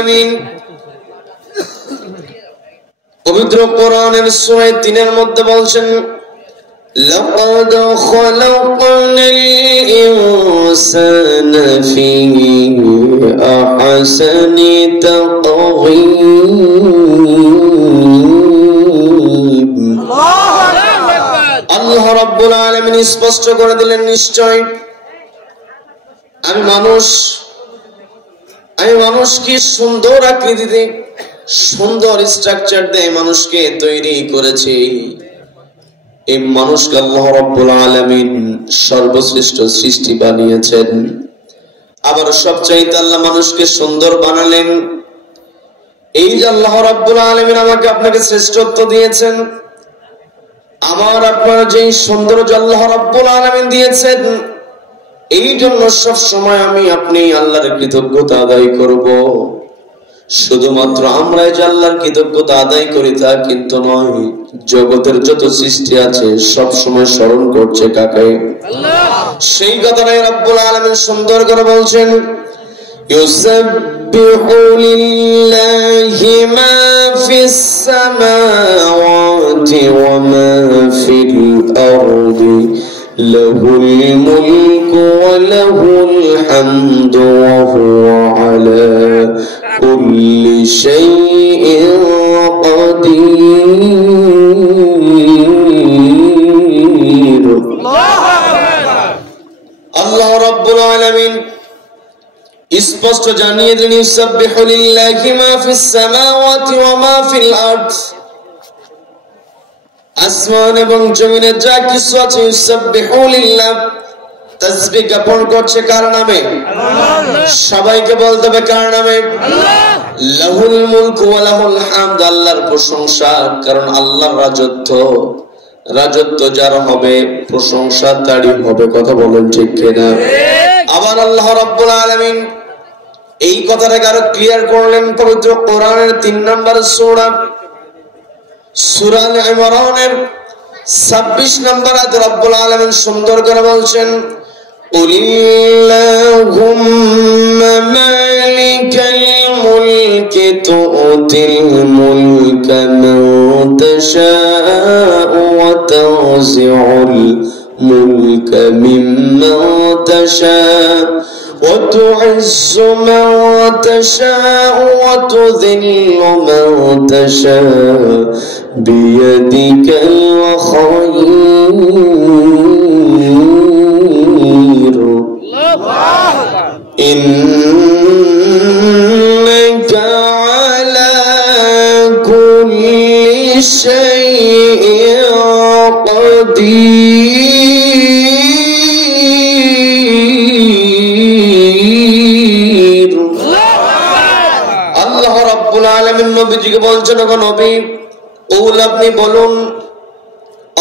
আলামিন পবিত্র কোরআনের সূরা 3 এর মধ্যে বলছেন লাকাদ খালাকনাল ইনসানা ফি আহসানি তাকওয়িম। আল্লাহ রাব্বুল আলামিন স্পষ্ট করে দিলেন, নিশ্চয় আমি মানুষকে সুন্দর আকৃতিতে সুন্দর স্ট্রাকচার দিয়ে মানুষকে তৈরি করেছি। এই মানুষকে আল্লাহ রাব্বুল আলামিন সর্বশ্রেষ্ঠ সৃষ্টি বানিয়েছেন। আবার সবচাইতে আল্লাহ মানুষকে সুন্দর বানালেন। এই যে আল্লাহ রাব্বুল আলামিন আমাকে আপনাকে শ্রেষ্ঠত্ব দিয়েছেন, আমার আপনার যে সৌন্দর্য আল্লাহ রাব্বুল আলামিন দিয়েছেন, এই জন্য সব সময় আমি আপনি আল্লাহর কৃতজ্ঞতা আদায় করব। শুধুমাত্র আমরা যে আল্লাহর কৃতজ্ঞতা আদায় করি তা কিন্তু নয়, জগতের যত সৃষ্টি আছে সব সময় স্মরণ করছে কাকে? আল্লাহ। সেই কথাটাই রব্বুল আলামিন সুন্দর করে বলছেন, ইউসাব্বিহু লিল্লাহি মা ফিস সামাওয়াতি ওয়া মা ফিল আরদি লাহুল মুলকু ওয়া লাহুল হামদু ওয়া হুয়া আলা কুল্লি শাইইন কাদির। আল্লাহ রাব্বুল আলামিন স্পষ্ট জানিয়ে দিলেন, ইউসাব্বিহু লিল্লাহি মা ফিস সামাওয়াতি ওয়া মা ফিল আরদ, আসমান এবং জমিনে যা কিছু আছে ইউসাব্বিহু লিল্লাহ, তাসবিহ জ্ঞাপন করছে কার নামে? আল্লাহ। সবাইকে বলতে হবে কার নামে? আল্লাহ। লাহুল মুলকু ওয়া লাহুল হামদ, আল্লাহর প্রশংসা, কারণ আল্লাহর রাজত্ব যার হবে প্রশংসা তারই হবে। কথা বলেন ঠিক কিনা? আবার আল্লাহ রাব্বুল আলামিন এই কথাটাকে আরো ক্লিয়ার করলেন পবিত্র কোরআনের 3 নম্বর সূরা আল ইমরানের 26 নম্বর আয়াতে রব্বুল আলামিন সুন্দর করে বলছেন, কুলিল্লাহুম্মা মালিকাল মুলকি তু'তিল মুলকা মান তাশা'উ ওয়া তানজি'ুল মুলকা মিম্মান তাশা'উ ওয়া তু'ইজ্জু মান তাশা'উ ওয়া তুযিল্লু মান তাশা'উ বিয়াদিকাল খায়র ইন্নাকা আলা কুল্লি শাইইন কাদির। আল্লাহ রাব্বুল আলামিন নবীজিকে বলছেন, ওগো নবী, ওল আপনি বলুন,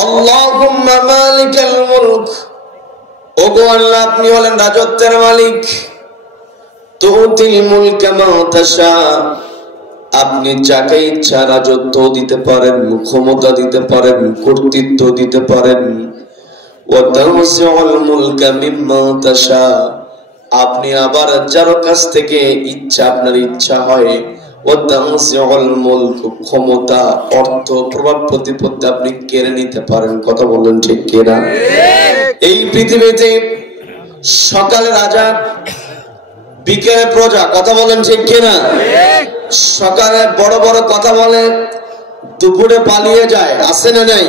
আল্লাহুম্মা মালিকাল মুলক, ওগো আল্লাহ আপনি হলেন রাজত্বের মালিক। তুতিল মুলকা মা তাশা, আপনি যাকে ইচ্ছা রাজত্ব দিতে পারেন, ক্ষমতা দিতে পারেন, কর্তৃত্ব দিতে পারেন। ওয়া তানজিউল মুলকা মিম্মা তাশা, আপনি আবার যার কাছ থেকে ইচ্ছা আপনার ইচ্ছা হয়, ওয়া তানজিউল মুলক, ক্ষমতা, অর্থ, প্রভাব প্রতিপত্তি আপনি কেড়ে নিতে পারেন। কথা বলেন ঠিক কিনা? এই পৃথিবীতে সকালে রাজা, বিকেলে প্রজা। কথা বলেন ঠিক কিনা? সকালে বড় বড় কথা বলে, দুপুরে পালিয়ে যায়, আছে না নাই?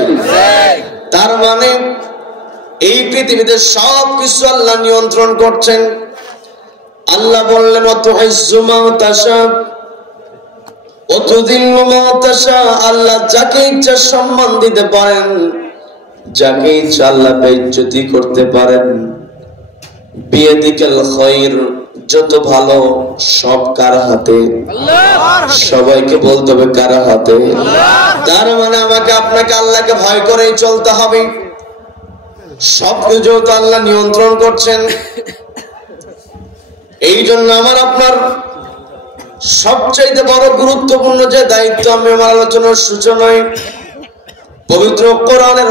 তার মানে এই পৃথিবীতে সব কিছু আল্লাহ নিয়ন্ত্রণ করছেন। আল্লাহ বললেন, ওয়াতুইজ্জু মা তাশা ওয়াতুযিল্লু মা তাশা, আল্লাহ যাকে ইচ্ছা সম্মান দিতে পারেন, যাকে ইচ্ছা আল্লাহ বেইজ্জতি করতে পারেন। বিয়াদিকাল খায়র, যত ভালো সব কার হাতে? আল্লাহ। সবাইকে বলতে হবে কার হাতে? আল্লাহ। তার মানে আমাকে আপনাকে আল্লাহকে ভয় করেই চলতে হবে। সবকিছু তো আল্লাহ নিয়ন্ত্রণ করছেন। এই জন্য আমার আপনার সবচেয়ে বড় গুরুত্বপূর্ণ যে দায়িত্ব, আমি আমার আলোচনার সূচনায় পবিত্র কোরআনের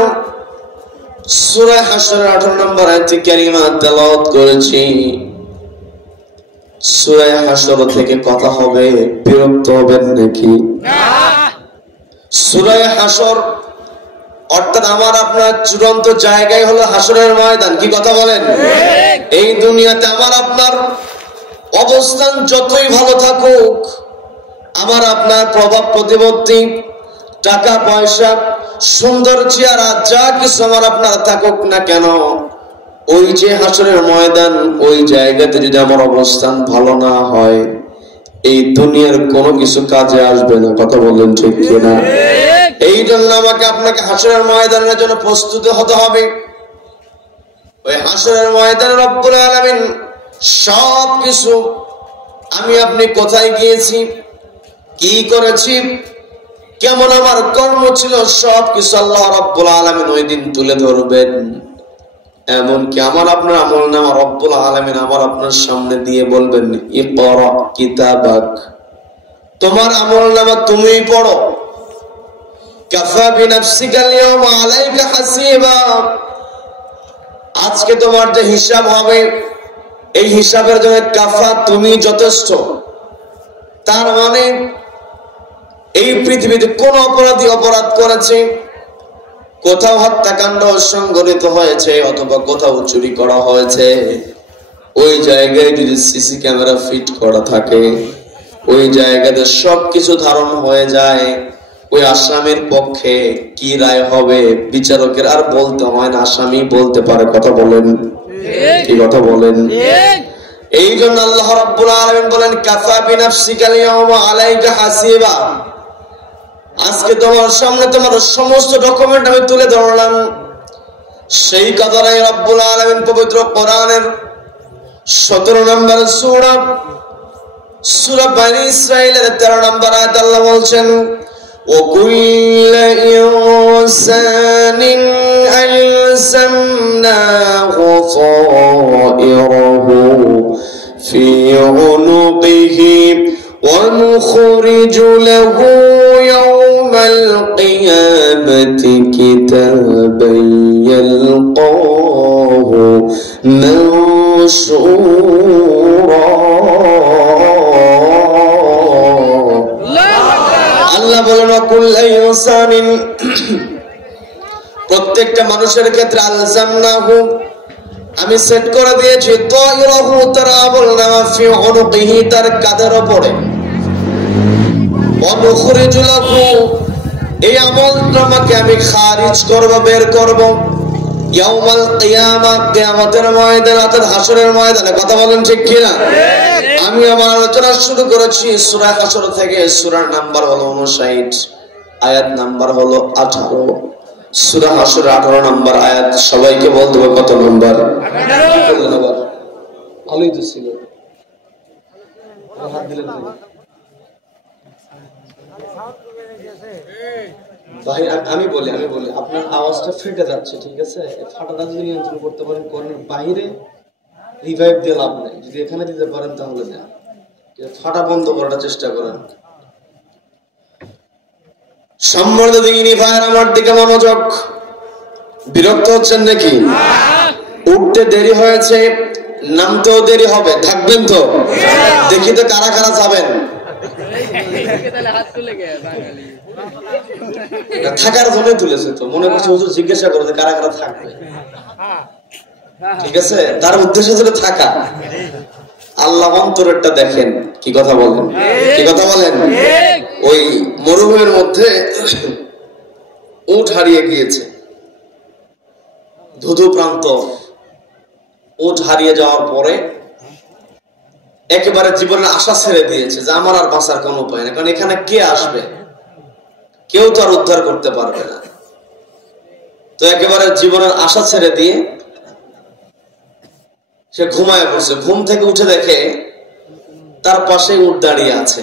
সূরা হাশরের 18 নম্বর আয়াত কারিমা তেলাওয়াত করেছি। সূরা হাসর থেকে কথা হবে, বিরক্ত হবেন নাকি? সূরা হাসর অর্থাৎ আমার আপনার চূড়ান্ত জায়গায় হলো হাসরের ময়দান। কি কথা বলেন? এই দুনিয়াতে আমার আপনার অবস্থান যতই ভালো থাকুক, আমার আপনার প্রভাব প্রতিপত্তি, টাকা পয়সা, সুন্দর চেহারা, যা কিছু আমার আপনার থাকুক না কেন, ওই যে হাসরের ময়দান, ওই জায়গাতে যদি আমার অবস্থান ভালো না হয়, এই দুনিয়ার কোনো কিছু কাজে আসবে না। কথা বলেন ঠিক কিনা? এই জন্য আমাকে আপনাকে হাসরের ময়দানের জন্য প্রস্তুত হতে হবে। ওই হাসরের ময়দানে রব্বুল আলামিন সবকিছু, আমি আপনি কোথায় গিয়েছি, কি করেছি, কেমন আমার কর্ম ছিল, সবকিছু আল্লাহ রব্বুল আলামিন ওই দিন তুলে ধরবেন। এমনকি আমার আপনার আমলনামা রব্বুল আলামিন আমার আপনার সামনে দিয়ে বলবেন, ইকরা কিতাবাক, তোমার আমলনামা তুমিই পড়ো। কাফা বিনাফসিকা আল-ইয়াওমা আলাইকা হাসিবা, আজকে তোমার যে হিসাব হবে, এই হিসাবের জন্য কাফা, তুমি যথেষ্ট। তার মানে এই পৃথিবীতে কোন অপরাধী অপরাধ করেছে, কোথাও হত্যাকাণ্ড সংঘটিত হয়েছে অথবা কোথাও চুরি করা হয়েছে, ওই জায়গায় যদি সিসি ক্যামেরা ফিট করা থাকে, ওই জায়গাতে সবকিছু ধারণ হয়ে যায়, ওই আসামির পক্ষে কি রায় হবে বিচারকের আর বলতে হয় না, আসামি বলতে পারে। কথা বলেন, কি কথা বলেন? এই জন্য আল্লাহ রাব্বুল আলামিন বলেন, কাফা বিনাফসিকা আল-ইয়াওমা আলাইকা হাসিবা, আজকে তোমার সামনে তোমার সমস্ত ডকুমেন্ট আমি তুলে ধরলাম। সেই কথাটাই রব্বুল আলামিন পবিত্র কোরআনের 17 নম্বর সূরা বনী ইসরাঈলের 13 নম্বর আয়াত আল্লাহ বলছেন, وَكُلَّ إِنسَانٍ أَلْزَمْنَاهُ طَائِرَهُ فِي عُنُقِهِ وَنُخْرِجُ لَهُ يَوْمَ الْقِيَامَةِ كِتَابًا يَلْقَاهُ مَنشُورًا। আল্লাহ বলেন, কুল্লু ইনসানিন, প্রত্যেকটা মানুষের ক্ষেত্রে আলজামনাহু, আমি সেট করে দিয়েছি, তায়রাহু, তার আমলনামা, ফি উনুকিহি, তার কাঁধের উপরে, ওয়া নুখরিজু লাহু, এই আমলনামাকে আমি খারিজ করব, বের করব, ইয়াউমাল কিয়ামা, কিয়ামতের ময়দানে, অর্থাৎ হাসরের ময়দানে। কথা বলেন ঠিক কিনা? আমি আমার আলোচনা শুরু করেছি সূরা হাসর থেকে। সূরার নাম্বার হলো 59, আয়াত নাম্বার হলো 18। সূরা হাসর 18 নম্বর আয়াত। সবাইকে বলতে হবে কত নম্বর? 18। ভালোই তো ছিল, হাত দিলেন ভাই। আমি বলি আপনার আওয়াজটা ফেটে যাচ্ছে, ঠিক আছে? ফাটাটা যদি নিয়ন্ত্রণ করতে পারেন করেন, বাইরে রিভাইভ দিয়ে লাভ নেই, যদি এখানে দিতে পারেন তাহলে দেন, ফাটা বন্ধ করার চেষ্টা করেন। সম্মানিত দিনী ভাইয়ের, আমার দিকে মনোযোগ। বিরক্ত হচ্ছেন নাকি? উঠতে দেরি হয়েছে, নামতেও দেরি হবে, থাকবেন তো? দেখি তো কারা কারা যাবেন। থাকার জন্য তুলেছে তো, মনে করছে হুজুর জিজ্ঞাসা করো যে কারা কারা থাকবে, ঠিক আছে? তার উদ্দেশ্য ছিল থাকা। আল্লাহ অন্তরেরটা দেখেন। কি কথা বলেন? কি কথা বলেন? ওই মরুভূমির মধ্যে উট হারিয়ে গিয়েছে, ধুধু প্রান্ত। উট হারিয়ে যাওয়ার পরে একেবারে জীবনের আশা ছেড়ে দিয়েছে যে আমার আর বাঁচার কোনো উপায় নেই, কারণ এখানে কে আসবে, কেউ তো আর উদ্ধার করতে পারবে না। তো একেবারে জীবনের আশা ছেড়ে দিয়ে সে ঘুমায় পড়ছে। ঘুম থেকে উঠে দেখে তার পাশে উট দাঁড়িয়ে আছে।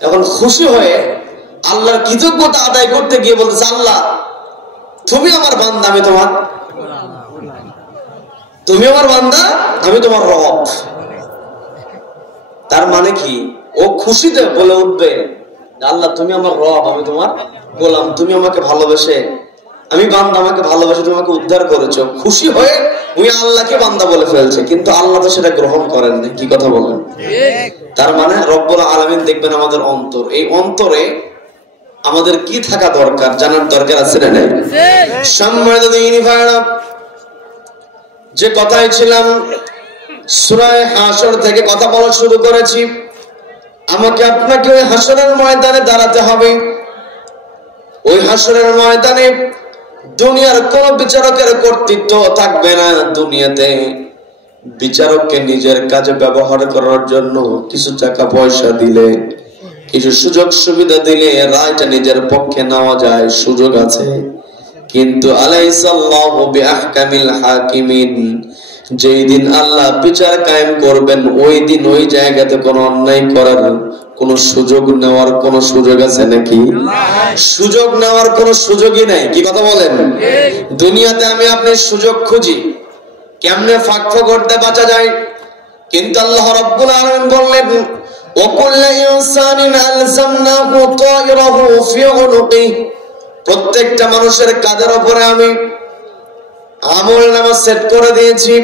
এখন খুশি হয়ে আল্লাহর কৃতজ্ঞতা আদায় করতে গিয়ে বলতেছে, আল্লাহ তুমি আমার বান্দা, আমি তোমার, তুমি আমার বান্দা, আমি তোমার রব। তার মানে কি, ও খুশিতে বলে উঠবে, আল্লাহ তুমি আমার রব, আমি তোমার গোলাম, তুমি আমাকে ভালোবেসে আমি বান্দা, আমাকে ভালোবাসে, তুমি আমাকে উদ্ধার করেছো, খুশি হয়ে উনি আল্লাহকে বান্দা বলে ফেলছে, কিন্তু আল্লাহ তো সেটা গ্রহণ করেন না। কি কথা বলেন? তার মানে রব্বুল আলামিন দেখবেন আমাদের অন্তর, এই অন্তরে আমাদের কি থাকা দরকার জানার দরকার আছে না নাই? সম্মানিত দিনী ভাইরা, যে কথাই ছিলাম সূরা হাশর থেকে কথা বলা শুরু করেছি, আমাকে আপনাকে ওই হাশরের ময়দানে দাঁড়াতে হবে। ওই হাশরের ময়দানে দুনিয়ার কোন বিচারকের কর্তৃত্ব থাকবে না। দুনিয়াতে বিচারককে নিজের কাজে ব্যবহার করার জন্য কিছু টাকা পয়সা দিলে, কিছু সুযোগ সুবিধা দিলে রায়টা নিজের পক্ষে নেওয়া যায়, সুযোগ আছে। কিন্তু আলাইসাল্লাহু বিআহকামিল হাকিমিন, যেই দিন আল্লাহ বিচার কায়েম করবেন, ওই দিন ওই জায়গাতে কোনো অন্যায় করার কোন সুযোগ নেওয়ার কোন সুযোগ আছে নাকি? সুযোগ নেওয়ার কোন সুযোগই নাই। কি কথা বলেন? দুনিয়াতে আমি আপনি সুযোগ খুঁজি কেমনে ফাঁক করতে বাঁচা যায়, কিন্তু আল্লাহ রাব্বুল আলামিন বললেন ওয়াকুল্লু ইনসানিন আলজামনাহু তায়রাহু ফি উনুকি, প্রত্যেকটা মানুষের কাঁধের উপরে আমি আমলনামা সেট করে দিয়েছি।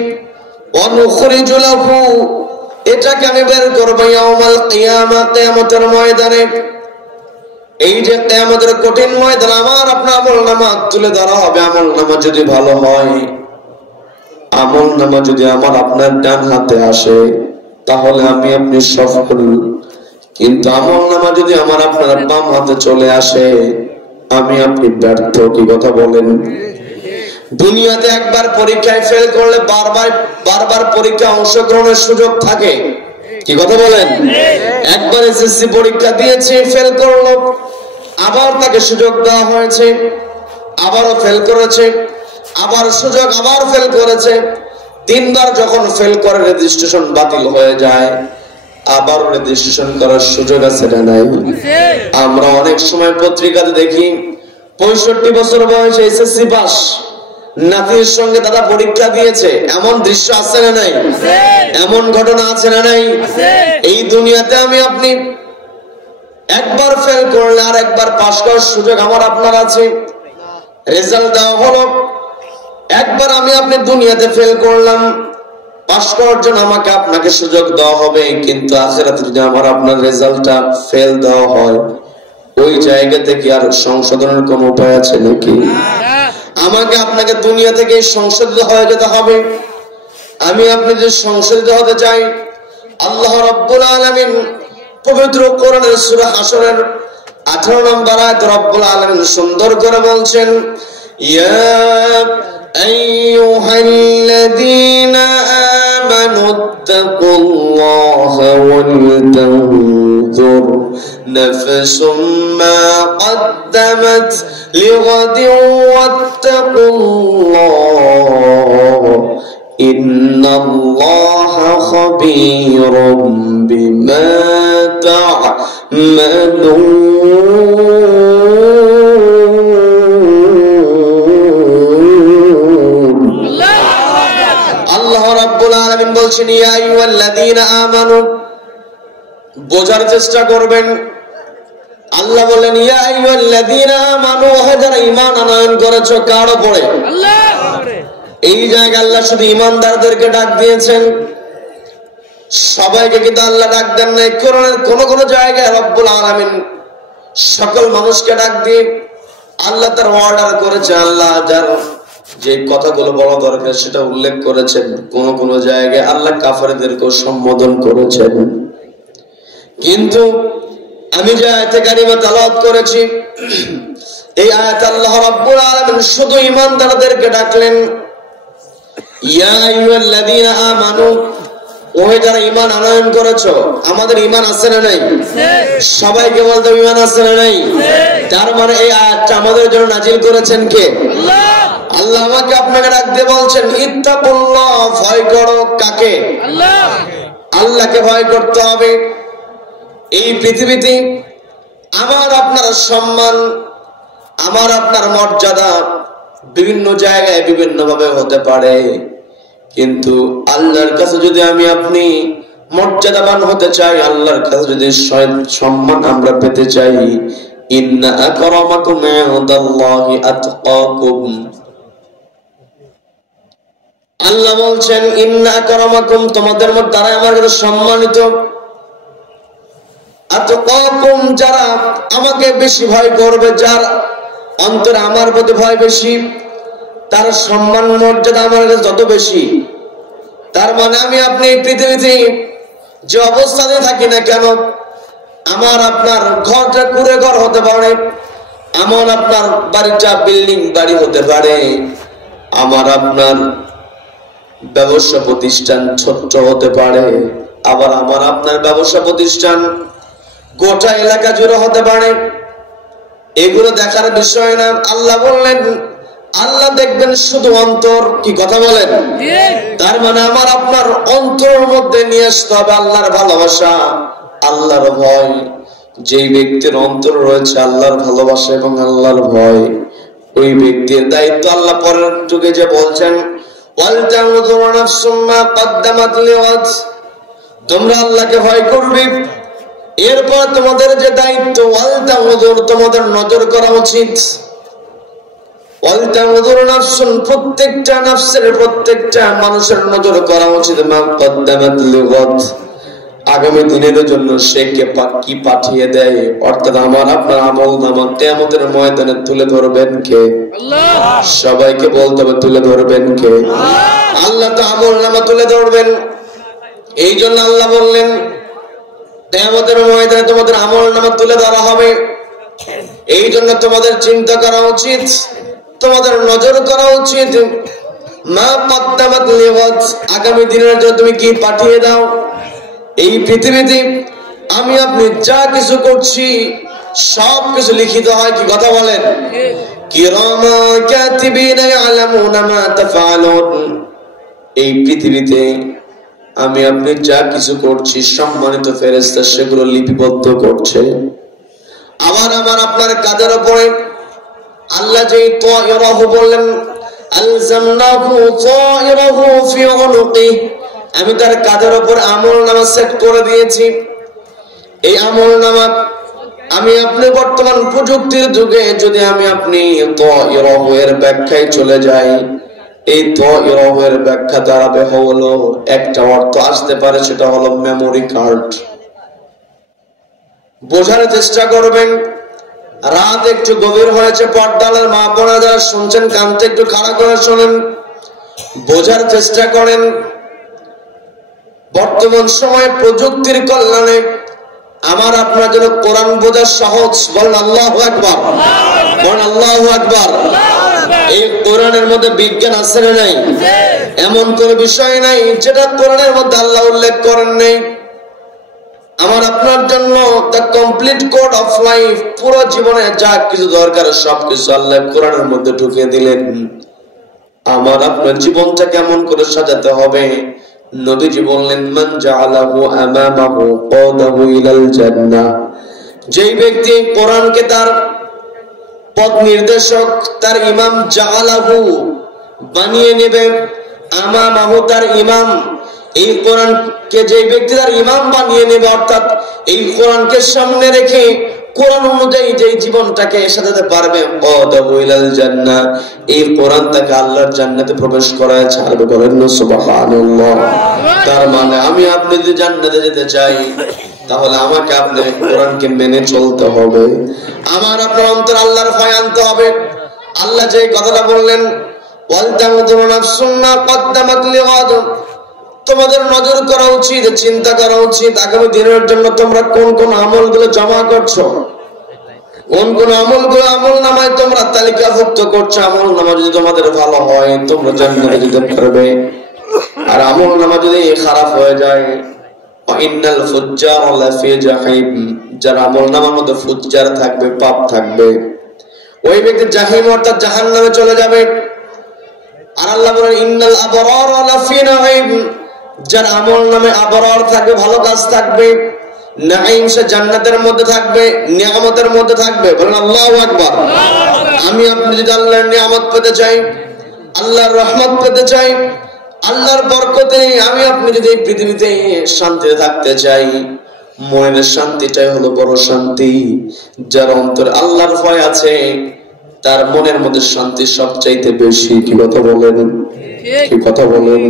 অনুখরিজু লাহু, এটাকে আমি বের করব ইয়াউমাল কিয়ামা, কিয়ামতের ময়দানে। এই যে কিয়ামতের কঠিন ময়দান, আমার আপনার আমলনামা তুলে ধরা হবে। আমলনামা যদি ভালো হয়, আমলনামা যদি আমার আপনার ডান হাতে আসে, তাহলে আমি আপনি সফল। কিন্তু আমলনামা যদি আমার আপনার বাম হাতে চলে আসে, আমি আপনি ব্যর্থ। কি কথা বলেন? দুনিয়াতে একবার পরীক্ষায় ফেল করলে বারবার পরীক্ষা অংশগ্রহণের সুযোগ থাকে। কি কথা বলেন? একবার এসএসসি পরীক্ষা দিয়েছে, ফেল করলো, আবার তাকে সুযোগ দেওয়া হয়েছে, আবারও ফেল করেছে, আবার সুযোগ, আবার ফেল করেছে। তিনবার যখন ফেল করে রেজিস্ট্রেশন বাতিল হয়ে যায়, আবার রেজিস্ট্রেশন করার সুযোগ আছে না নাই? আমরা অনেক সময় পত্রিকাতে দেখি 65 বছর বয়সে এসএসসি পাস, নাতির সঙ্গে দাদা পরীক্ষা দিয়েছে, এমন দৃশ্য আছে না নাই? এমন ঘটনা আছে না নাই? এই দুনিয়াতে আমি আপনি একবার ফেল করলে আর একবার পাস করার সুযোগ আমার আপনার আছে। রেজাল্ট দেওয়া হলো, একবার আমি আপনি দুনিয়াতে ফেল করলাম, পাস করার জন্য আমাকে আপনাকে সুযোগ দেওয়া হবে। কিন্তু আখিরাতে যদি আমার আপনার রেজাল্টটা ফেল দেওয়া হয়, ওই জায়গা থেকে আর সংশোধনের কোন উপায় আছে নাকি? আমাকে আপনাকে দুনিয়া থেকে সংশোধিত হয়ে যেতে হবে। আমি আপনি যদি সংশোধিত হতে চাই, আল্লাহ রাব্বুল আলামিন পবিত্র কোরআনের সূরা হাশরের 18 নম্বর আয়াতে রাব্বুল আলামিন সুন্দর করে বলছেন, ইয়া আইয়ুহাল্লাযীনা আমানুত্তাকুল্লাহা ওয়ালতানজুর নাফসুম মা قدمت لغد واتقوا الله إن الله خبير بما تعملون। আল্লাহ রাব্বুল আলামিন বলছেন, ইয়া আইয়ুহাল্লাযীনা আমানু, বোঝার চেষ্টা করবেন। আল্লাহ বলেন, ইয়া আইয়ুহাল্লাযীনা আমানু, যারা ঈমান আনয়ন করেছো, কার উপরে? আল্লাহর উপরে। এই জায়গায় আল্লাহ শুধু ঈমানদারদেরকে ডাক দিয়েছেন, সবাইকে কিন্তু আল্লাহ ডাক দেন নাই। কোরআনের কোন জায়গায় রব্বুল আলামিন সকল মানুষকে ডাক দিয়ে আল্লাহ তার অর্ডার করেছে, আল্লাহ যার যে কথাগুলো বলা দরকার সেটা উল্লেখ করেছেন। কোন জায়গায় আল্লাহ কাফেরদেরকে সম্বোধন করেছেন। কিন্তু আমি যে আয়াতে কারিমা তেলাওয়াত করেছি, এই আয়াতে আল্লাহ রাব্বুল আলামিন শুধু ঈমানদারদেরকে ডাকলেন, ইয়া আইয়ুহাল্লাযীনা আমানু, ওহে যারা ঈমান আনয়ন করেছো। আমাদের ঈমান আছে না নাই? সবাইকে বলতে ঈমান আছে না নাই? তার মানে এই আয়াতটা আমাদের জন্য নাজিল করেছেন কে? আল্লাহ। আল্লাহ আমাকে আপনাকে ডাক দিয়ে বলছেন, ইত্তাকুল্লাহ, ভয় করো। কাকে? আল্লাহ। আল্লাহকে ভয় করতে হবে। এই পৃথিবীতে আমার আপনার সম্মান, আমার আপনার মর্যাদা বিভিন্ন জায়গায় বিভিন্ন ভাবে হতে পারে, কিন্তু আল্লাহর কাছে যদি আমি আপনি মর্যাদাবান হতে চাই, আল্লাহর কাছে যদি সম্মান আমরা পেতে চাই, ইন্না আকরামাকুম ইনদাল্লাহি আতকাকুম। আল্লাহ বলছেন ইন্না আকরামাকুম, তোমাদের মধ্যে যারা আমার কাছে সম্মানিত, আতকাকুম, যারা আমাকে বেশি ভয় করবে, যার অন্তরে আমার প্রতি ভয় বেশি, তার সম্মান মর্যাদা আমার কাছে যত বেশি। তার মানে আমি আপনি পৃথিবীতে যে অবস্থাতে থাকি না কেন, আমার আপনার ঘরটা কুড়ে ঘর হতে পারে, আমার আপনার বাড়িটা বিল্ডিং বাড়ি হতে পারে, আমার আপনার ব্যবসা প্রতিষ্ঠান ছোট্ট হতে পারে, আবার আমার আপনার ব্যবসা প্রতিষ্ঠান গোটা এলাকা জুড়ে হতে পারে। এগুলো দেখার বিষয় না। আল্লাহ বললেন, আল্লাহ দেখবেন শুধু অন্তর। কি কথা বলেন? তার মানে আমার আপনার অন্তরের মধ্যে নিয়ে আসতে হবে আল্লাহর ভালোবাসা, আল্লাহর ভয়। যেই ব্যক্তির অন্তর রয়েছে আল্লাহর ভালোবাসা এবং আল্লাহর ভয়, ওই ব্যক্তির দায়িত্ব আল্লাহ পরের যুগে যে বলছেন, তোমরা আল্লাহকে ভয় করবে। এরপর তোমাদের যে দায়িত্ব, তোমাদের নজর করা উচিত। প্রত্যেকটা নাফসের, প্রত্যেকটা মানুষের নজর করা উচিত আগামী দিনের জন্য সে কি পাঠিয়ে দেয়। অর্থাৎ আমার আপনার আমল নামা কিয়ামতের ময়দানে তুলে ধরবেন কে? সবাইকে বলতে হবে তুলে ধরবেন কে? আল্লাহ তো আমল নামা তুলে ধরবেন। এই জন্য আল্লাহ বললেন কিয়ামতের ময়দানে তোমাদের আমল নামা তুলে ধরা হবে। এই জন্য তোমাদের চিন্তা করা উচিত, তোমাদের নজর করা উচিত, মা কদ্দামাত লিগাদ, আগামী দিনের জন্য তুমি কি পাঠিয়ে দাও। এই পৃথিবীতে আমি আপনি যা কিছু করছি সব কিছু লিখিত হয়। কি কথা বলেন? কিরামা কাতিবিনা ইয়ালামুনা মা তাফআলুন। এই পৃথিবীতে আমি আপনি যা কিছু করছি সম্মানিত ফেরেশতা সেগুলো লিপিবদ্ধ করছে। আবার আমার আপনার কাদের উপরে আল্লাহ যে তায়রাহু বললেন, আলজামনাহু তায়রাহু ফি উনুকি, আমি তার কাদের উপর আমলনামা সেট করে দিয়েছি। এই আমলনামা আমি আপনি বর্তমান প্রযুক্তির যুগে যদি আমি আপনি তায়রাহু এর ব্যাখ্যায় চলে যাই, এই তায়রাহু এর ব্যাখ্যা দাঁড়াবে হলো একটা অর্থ আসতে পারে, সেটা হলো মেমোরি কার্ড। বোঝার চেষ্টা করবেন। রাত একটু গভীর হয়েছে, পর্দালের মা বোনা যারা শুনছেন কানতে একটু খাড়া করে শোনেন, বোঝার চেষ্টা করেন। বর্তমান সময়ে প্রযুক্তির কল্যাণে আমার আপনার জন্য কোরআন বোঝা সহজ। বলেন আল্লাহু আকবার, বলেন আল্লাহু আকবার। এই কোরআনের মধ্যে বিজ্ঞান আছে না নাই? এমন কোন বিষয় নাই যেটা কোরআনের মধ্যে আল্লাহ উল্লেখ করেন নাই। আমার আপনার জন্য the complete code of life, পুরো জীবনে যা কিছু দরকার সবকিছু আল্লাহ কোরআনের মধ্যে ঢুকিয়ে দিলেন। আমার আপনার জীবনটা কেমন করে সাজাতে হবে নবীজি বললেন, মান জাআলাহু আমামাহু কাদাহু ইলাল জান্নাহ। যেই ব্যক্তি কোরআনকে তার পথ নির্দেশক, তার ইমাম, জাআলাহু বানিয়ে নেবে, আমামাহু তার ইমাম, এই কোরআনকে যে ব্যক্তি তার ইমাম বানিয়ে নেবে, অর্থাৎ এই কোরআনকে সামনে রেখে কোরআন অনুযায়ী যে জীবনটাকে সাজাতে পারবে, কাদাহু ইলাল জান্নাহ, এই কোরআন তাকে আল্লাহর জান্নাতে প্রবেশ করায় ছাড়বে। বলেন সুবহানাল্লাহ। তার মানে আমি আপনি যদি জান্নাতে যেতে চাই তাহলে আমাকে আপনি কোরআনকে মেনে চলতে হবে। আমার আপনার অন্তর আল্লাহর ভয় আনতে হবে। আল্লাহ যে কথাটা বললেন, ওয়াল তানজুরু নাফসুম মা কদ্দামাত লিগাদ, তোমাদের নজর করা উচিত, চিন্তা করা উচিত আগামী দিনের জন্য তোমরা কোন কোন আমলগুলো জমা করছো, কোন কোন আমলগুলো আমলনামায় তোমরা তালিকাভুক্ত করছো। আমলনামা যদি তোমাদের ভালো হয় তোমরা জান্নাতে যেতে পারবে, আর আমলনামা যদি খারাপ হয়ে যায়, ইন্নাল ফুজ্জার লাফি জাহিম, যার আমলনামার মধ্যে ফুজ্জার থাকবে, পাপ থাকবে, ওই ব্যক্তি জাহিম অর্থাৎ জাহান্নামে চলে যাবে। আর আল্লাহ বলেন, ইন্নাল আবরার লাফি নাঈম, যার আমলনামে আবরার থাকবে, ভালো কাজ থাকবে, নাঈম সে জান্নাতের মধ্যে থাকবে, নিয়ামতের মধ্যে থাকবে। বলেন আল্লাহু আকবার। আমি আপনি যদি আল্লাহর নিয়ামত পেতে চাই, আল্লাহর রহমত পেতে চাই, আল্লাহর বরকতে আমি আপনি যদি এই পৃথিবীতে শান্তিতে থাকতে চাই, মনের শান্তিটাই হলো বড় শান্তি। যার অন্তরে আল্লাহর ভয় আছে তার মনের মধ্যে শান্তি সবচাইতে বেশি। কি কথা বলেন? কি কথা বলেন?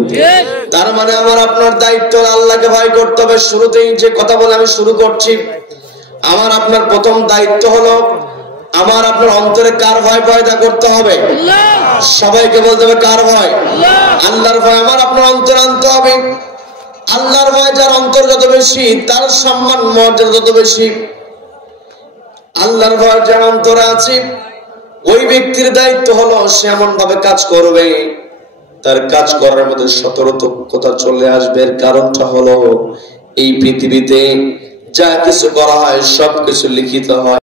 তার মানে আমার আপনার দায়িত্ব আল্লাহকে ভয় করতে হবে। শুরুতেই যে কথা বলে আমি শুরু করছি, আমার আপনার প্রথম দায়িত্ব হলো আমার আপনার অন্তরে কার ভয় পয়দা করতে হবে? সবাইকে বলতে হবে কার ভয়? আল্লাহর ভয় আমার আপনার অন্তরে আনতে হবে। আল্লাহর ভয় যার অন্তর যত বেশি তার সম্মান মর্যাদা তত বেশি। আল্লাহর ভয় যার অন্তরে আছে ওই ব্যক্তির দায়িত্ব হলো সে এমন ভাবে কাজ করবে তার কাজ করার মধ্যে সতর্কতা চলে আসবে। এর কারণটা হলো এই পৃথিবীতে যা কিছু করা হয় সবকিছু লিখিত হয়।